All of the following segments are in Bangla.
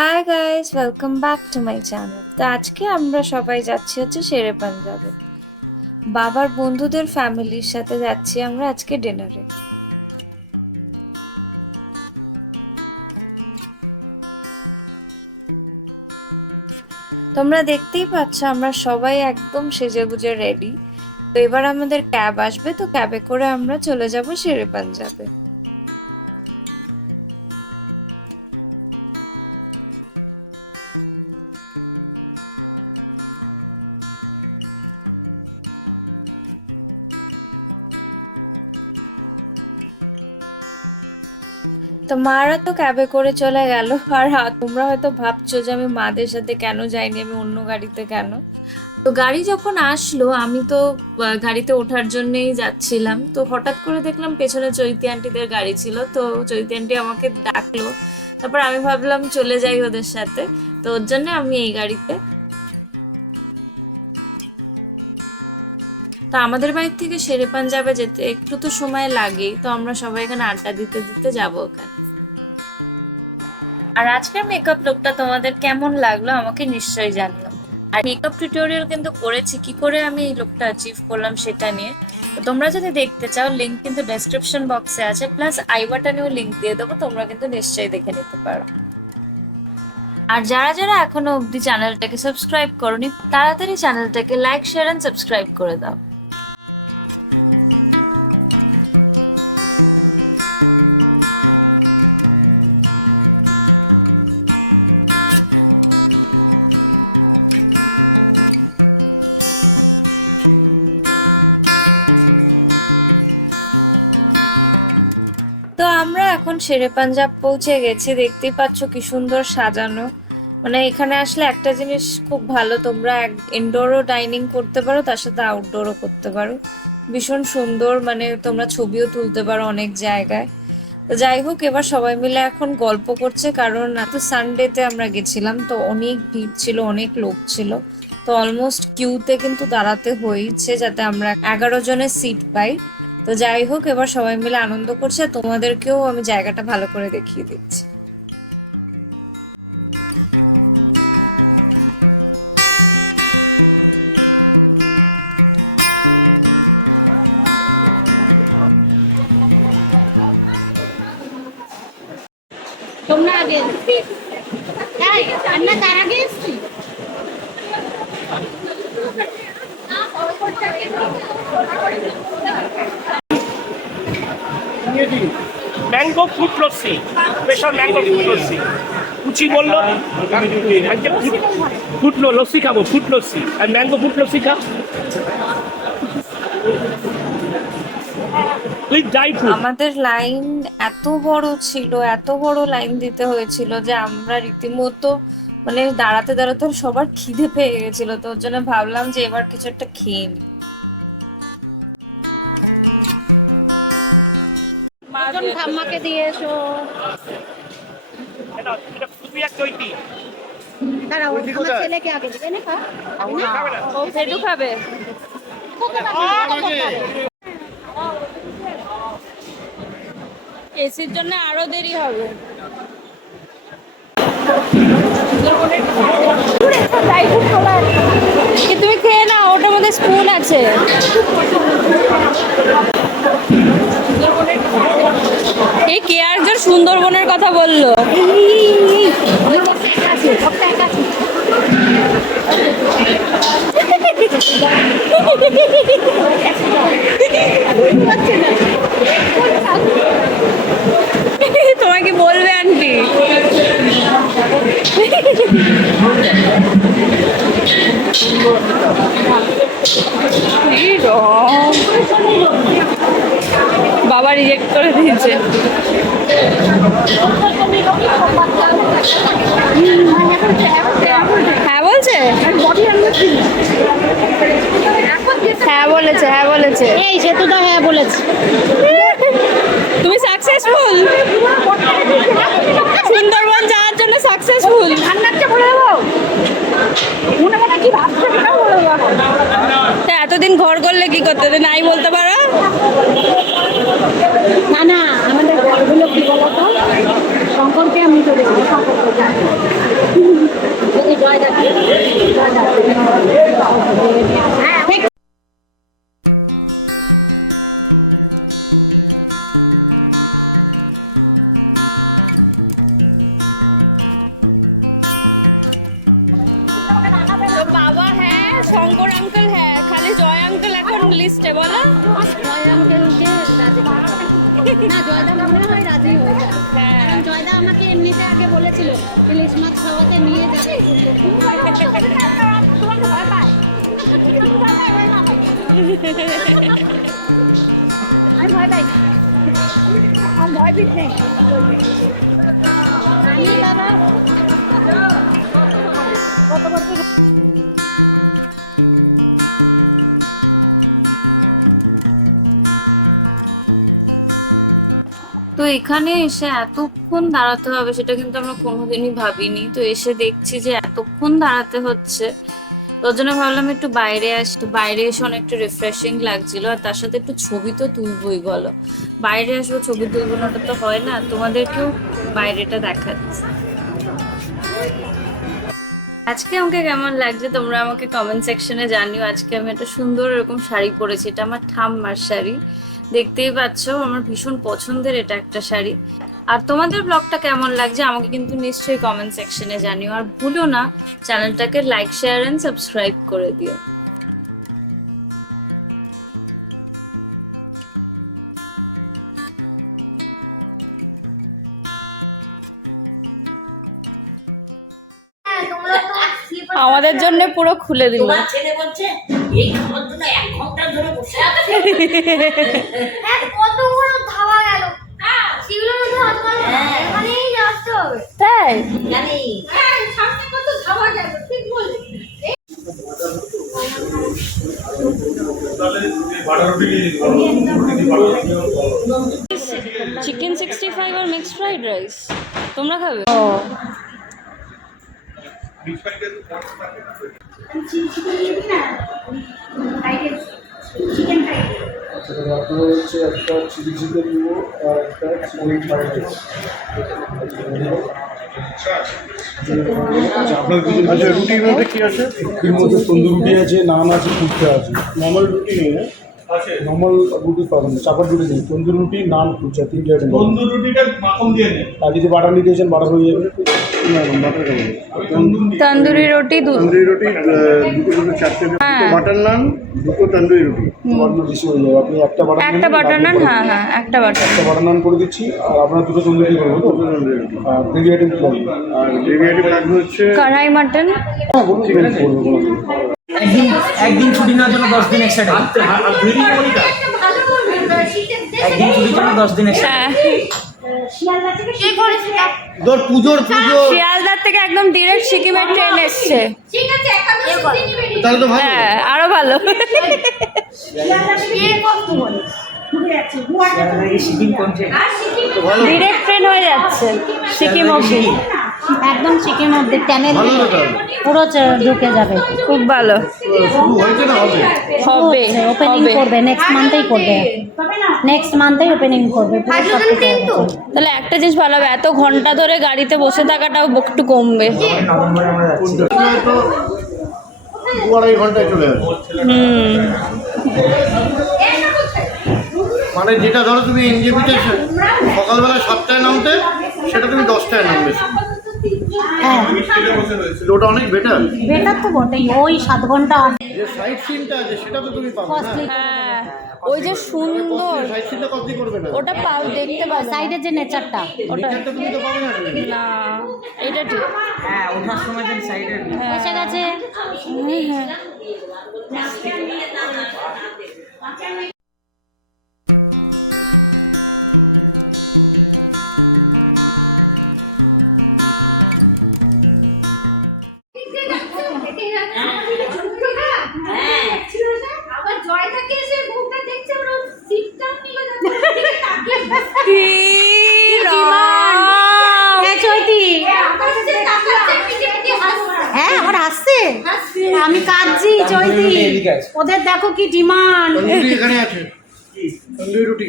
Hi guys, welcome back to my channel. তো আজকে আমরা সবাই যাচ্ছি শেরে পাঞ্জাবে। বাবার বন্ধুদের ফ্যামিলির সাথে যাচ্ছি আমরা আজকে ডিনারে। তোমরা দেখতেই পাচ্ছ আমরা সবাই একদম সেজেগুজে রেডি। তো এবার আমাদের ক্যাব আসবে, তো ক্যাবে করে আমরা চলে যাব শেরে পাঞ্জাবে। তো মারা তো ক্যাবে করে চলে গেল। আর তোমরা হয়তো ভাবছো যে আমি মাদের সাথে কেন যাইনি, আমি অন্য গাড়িতে কেন। তো গাড়ি যখন আসলো আমি তো গাড়িতে ওঠার জন্যই যাচ্ছিলাম, তো হঠাৎ করে দেখলাম পেছনে চৈতি আন্টিদের গাড়ি ছিল। তো চৈতি আন্টি আমাকে ডাকলো, তারপর আমি ভাবলাম চলে যাই ওদের সাথে। তো ওর জন্য আমি এই গাড়িতে। তো আমাদের বাড়ি থেকে শেরে পাঞ্জাবে যেতে একটু তো সময় লাগেই, তো আমরা সবাই এখানে আড্ডা দিতে দিতে যাবো ওখানে। আর আজকের মেকআপ লুকটা তোমাদের কেমন লাগলো আমাকে নিশ্চয়ই জানিও। আর মেকআপ টিউটোরিয়াল কিন্তু করেছি কি করে আমি এই লুকটা অ্যাচিভ করলাম সেটা নিয়ে। তো তোমরা যদি দেখতে চাও লিংক কিন্তু ডেসক্রিপশন বক্সে আছে, প্লাস আই বাটনেও লিংক দিয়ে দেবো, তোমরা কিন্তু নিশ্চয়ই দেখে নিতে পারো। আর যারা যারা এখনো অবধি চ্যানেলটাকে সাবস্ক্রাইব করোনি, তাড়াতাড়ি চ্যানেলটাকে লাইক, শেয়ার এন্ড সাবস্ক্রাইব করে দাও। তো আমরা এখন শেরে পাঞ্জাব পৌঁছে গেছি, দেখতেই পাচ্ছ কি সুন্দর সাজানো। মানে এখানে আসলে একটা জিনিস খুব ভালো, তোমরা ইনডোরও ডাইনিং করতে পারো, তার সাথে আউটডোরও করতে পারো। ভীষণ সুন্দর, মানে তোমরা ছবিও তুলতে পারো অনেক জায়গায়। তো যাই হোক, এবার সবাই মিলে এখন গল্প করছে, কারণ এত সানডেতে আমরা গেছিলাম, তো অনেক ভিড় ছিল, অনেক লোক ছিল। তো অলমোস্ট কিউতে কিন্তু দাঁড়াতে হয়েছে যাতে আমরা 11 জনের সিট পাই। তো যাই হোক, এবার সবাই মিলে আনন্দ করছে, তোমাদেরকেও আমি জায়গাটা ভালো করে দেখিয়ে দিচ্ছি। তোমরা আগে তাই আমরা তার আগে এসছি। Mango fruit lassi, special mango fruit lassi. কুচি বললো ফ্রুট লস্যি খাবো, ফ্রুট লস্যি আর ম্যাঙ্গো ফ্রুট লস্যি খা। আমাদের লাইন এত বড় ছিল, এত বড় লাইন দিতে হয়েছিল যে আমরা রীতিমতো মানে দাঁড়াতে দাঁড়াতে সবার খিদে পেয়ে গেছিল। তো ওর জন্য ভাবলাম যে এবার কিছু একটা খেয়ে নিই। ঠাম্মাকে দিয়ে এসো। দাঁড়াও, আমার ছেলেকে আগে দিবে না? ও ফেডু খাবে। এসির জন্য আরো দেরি হবে। তুমি খেয়ে না, ওটার মধ্যে স্পুন আছে। এই কে একজন সুন্দরবনের কথা বললো। তোমাকে বলবে আন্টি। বাবা রিজেক্ট করে দিয়েছে। হ্যাঁ বলছে, হ্যাঁ বলেছে, হ্যাঁ বলেছে। এই সেতু তো হ্যাঁ বলেছে। তুমি সাকসেসফুল, সুন্দরবন যাওয়ার জন্য সাকসেসফুল। এতদিন ঘর করলে কি করতে, নাই বলতে পারো? না না, আমাদের ঘরগুলো কি বলতো, শঙ্করকে আমি তো দেখি, শঙ্করকে বাবা হ্যাঁ, শঙ্কর আঙ্কেল হ্যাঁ, খালি জয় আঙ্কেল এখন লিস্টে বলো। জয় আঙ্কেলকে রাজি করতে। না জয়দা মনে হয় রাজি হয়ে যাবে। হ্যাঁ। কারণ জয়দা আমাকে এমনিতে আগে বলেছিল ইলিশ মাছ খাওয়াতে নিয়ে যাবে। আমি ভয় পাই না। আমার ভয় পিঠ নেই। আমি বাবা কত বছর তো এখানে এসে এতক্ষণ দাঁড়াতে হবে সেটা কিন্তু আমরা কোনোদিনই ভাবিনি। তো এসে দেখছি যে এতক্ষণ দাঁড়াতে হচ্ছে, তোর জন্য ভাবলাম একটু বাইরে আসি। তো বাইরে এসে অনেকটা রিফ্রেশিং লাগছিল, আর তার সাথে একটু ছবি তো তুলবই বলো, বাইরে আসবো ছবি তুলবো না, ওটা তো হয় না। তোমাদেরকেও বাইরেটা দেখাচ্ছি। আজকে আমাকে কেমন লাগছে তোমরা আমাকে কমেন্ট সেকশনে জানিও। আজকে আমি একটা সুন্দর এরকম শাড়ি পরেছি, এটা আমার ঠাম্মার শাড়ি, দেখতেই পাচ্ছ। আমার ভীষণ পছন্দের এটা একটা শাড়ি। আর তোমাদের ব্লগটা কেমন লাগছে আমাকে কিন্তু নিশ্চয়ই কমেন্ট সেকশনে জানিও। আর ভুলো না চ্যানেলটাকে লাইক, শেয়ার এন্ড সাবস্ক্রাইব করে দিও। আমাদের জন্য পুরো খুলে দিল। তোমার ছেলে বলছে এই খাবার জন্য 1 ঘন্টা ধরে বসে আছে। হ্যাঁ কত বড় ধাওয়া গেল সেগুলোর মধ্যে হাত মারো না, এখানেই আসতে হবে। তাই জানি হ্যাঁ সামনে কত ধাওয়া গেল, ঠিক বললি। চিকেন 65 আর মিক্সড ফ্রাইড রাইস তোমরা খাবে? আপনার হচ্ছে একটা চিলি চিকেন দিব আর একটা চিকেন ফ্রাইড রাইস। আচ্ছা রুটির মধ্যে কি আছে? রুটির মধ্যে তন্দুর রুটি আছে, নান আছে, কুলচা আছে। নর্মাল রুটি নেই, নর্মাল রুটি পাবেন, চাপার রুটি নেই, তন্দুর রুটি, নান, কুলচা, 3টে আইটেম। তন্দুর রুটিটা মাখন দিয়ে নেই। আর যদি বাটার নিতে চান বাটার হয়ে যাবে। না বাটার খাবেন। তন্দুরি রুটি দুধ। তন্দুরি রুটি দুটো 4টে, দুটো বাটার নান, দুটো তন্দুরি রুটি। বাটার বেশি হয়ে যাবে, আপনি একটা বাটার একটা বাটার নান, হ্যাঁ হ্যাঁ একটা বাটার। একটা বাটার নান করে দিচ্ছি। আর আপনার দুটো তন্দুরি করবো তো, আর গ্রেভি আইটেম কি লাগবে? আর গ্রেভি আইটেম লাগবে হচ্ছে কড়াই মাটন। হ্যাঁ বলুন ঠিক আছে বলবো কোনো একদিন ছুটি নেওয়ার জন্য 10 দিন এক্সট্রা একদিন ছুটির জন্য 10 দিন এক্সট্রা। হ্যাঁ কে করেছে তা? তোর পুজোর শিয়ালদার থেকে একদম ডিরেক্ট সিকিমের ট্রেন এসছে। ঠিক আছে একাদশী দিনই বেরিয়ে তাহলে তো ভালো। হ্যাঁ আরো ভালো। কে কত বলে ঘুরে যাচ্ছে সিকিম কোনছে ডিরেক্ট ট্রেন হয়ে যাচ্ছে সিকিম অবধি। একদম চিকেন অর্ধেক টেনে ভালো তো তাহলে। পুরো ঢুকে যাবে। খুব ভালো শুরু হয়েছে না হবে? হবে ওপেনিং হবে। করবে নেক্সট মান্থেই করবে, নেক্সট মান্থেই ওপেনিং করবে পুরো সব কিছু হয়ে গেছে। তাহলে একটা জিনিস ভালো হবে, এত ঘন্টা ধরে গাড়িতে বসে থাকাটাও একটু কমবে। নভেম্বরে আমরা যাচ্ছি। হয়তো 2-2.5 ঘন্টায় চলে আসবে। হুম মানে যেটা ধরো তুমি এনজেপিতে সকালবেলা 7টায় নামতে, সেটা তুমি 10টায় নামবে। হ্যাঁ ওটা অনেক বেটার। বেটার তো বটেই, ওই 7 ঘন্টা যে সাইড সিনটা আছে সেটা তো তুমি পাবে না। কস্টলি। হ্যাঁ ওই যে সুন্দর সাইড সিনটা কস্টলি করবে না। ওটা পাও দেখতে পাবে সাইডের যে নেচারটা ওটা নেচারটা তুমি তো পাবে না তুমি। না এটা ঠিক। হ্যাঁ ওঠার সময় যেন সাইডের এসে গেছে। হ্যাঁ আবার জয়দাকে এসে মুখটা দেখছে ওর সিটটাও নিল যাচ্ছে চৈতি আকাশে তাকাচ্ছে পিঠে পিঠে হাসছে। হ্যাঁ আমার হাসছে, আমি কাঁদছি চৈতি। ওদের দেখো কি ডিমান্ড। তন্দুরি এখানে আছে, তন্দুরি রুটি।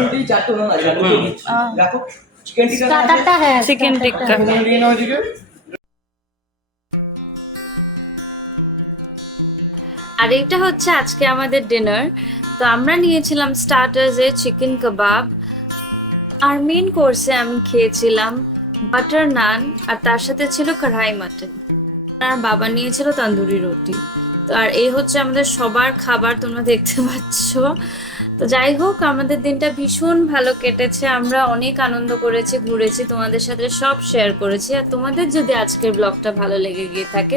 রুটি 4টে হলো আছে দেখো চিকেন টিক্কা স্টার্টারটা হ্যাঁ চিকেন টিক্কা। নিয়ে নাও এদিকে। আর এটা হচ্ছে আজকে আমাদের ডিনার। তো আমরা নিয়েছিলাম স্টার্টার্সে চিকেন কাবাব, আর মেন কোর্সে আমি খেয়েছিলাম বাটার নান, আর তার সাথে ছিল কড়াই মাটন। আর বাবা নিয়েছিল তন্দুরি রুটি। তো আর এই হচ্ছে আমাদের সবার খাবার, তোমরা দেখতে পাচ্ছ। তো যাই হোক, আমাদের দিনটা ভীষণ ভালো কেটেছে, আমরা অনেক আনন্দ করেছি, ঘুরেছি, তোমাদের সাথে সব শেয়ার করেছি। আর তোমাদের যদি আজকের ব্লগটা ভালো লেগে গিয়ে থাকে,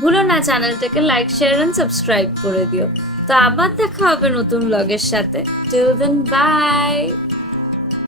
ভুলো না চ্যানেলটাকে লাইক, শেয়ার এন্ড সাবস্ক্রাইব করে দিও। তো আবার দেখা হবে নতুন ব্লগের সাথে। Till then, by.